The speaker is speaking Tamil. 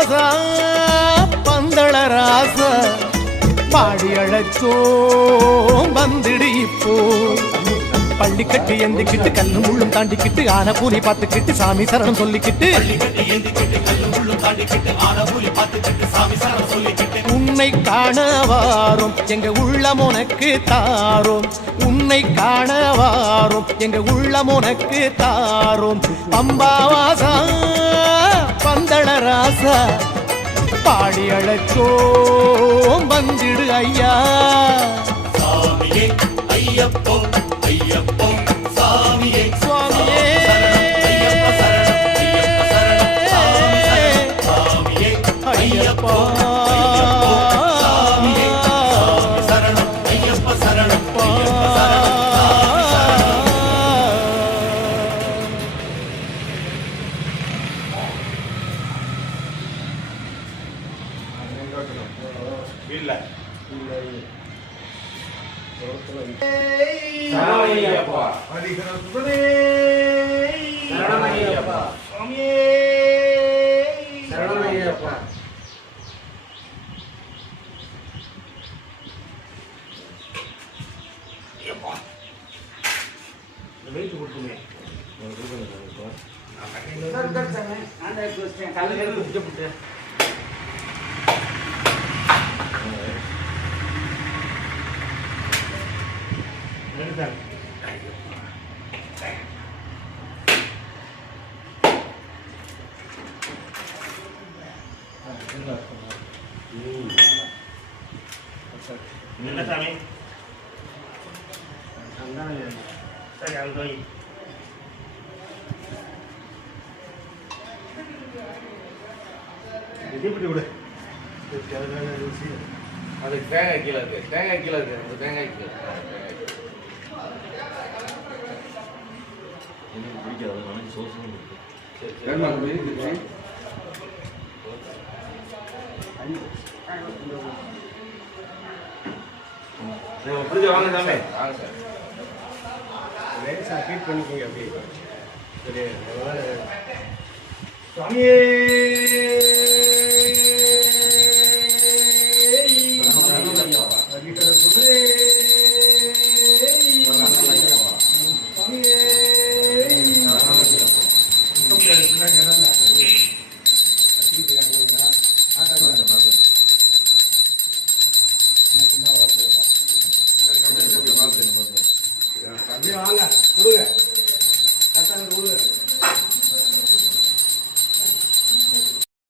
வாசா பந்தள ராச பாடி அழைச்சோம் வந்துடு இப்போ பள்ளி கட்டி எந்திக்கிட்டு கல்லு முள்ளும் தாண்டிக்கிட்டு ஆன கூலி பார்த்துக்கிட்டு சாமி சரணம் சொல்லிக்கிட்டு உன்னை காண வாரோம் எங்க உள்ளம் உனக்கு தாரோம் உன்னை காண வாரோம் எங்க உள்ளம் உனக்கு தாரோம் பம்பாவாசா பந்தள ராசா பாடி அழைச்சோம் வந்திடு ஐயா சாமியே ஐயப்போ ஐயப்போ சாமியே சுவாமியே ஐயப்ப சரணம் ஐயப்ப சரணம் சாமி சரணம் சாமியே ஐயப்போ ஐயப்போ சாமியே சாமி சரணம் ஐயப்ப சரணம் ஐயப்ப சரணம் சாமி சரணம் இல்ல சரணமையப்பா ஹரிஹரசுதனே சரணமையப்பா சுவாமியே சரணமையப்பா ஐயப்பா வெயிட் கொடுத்துமே என்ன சாமி சரி அது போய் இப்படி விடு அது தேங்காய் கீழே இருக்கு தேங்காய் கீழே இருக்கு அந்த தேங்காய் கீழே எனக்கு பிடிக்காது நாளைக்கு சோசம் சரி பிடிச்ச வாங்க சாமி வாங்க சார் லேசாக ஃபீட் பண்ணிக்கோங்க அப்படியே சரி சுவாமியே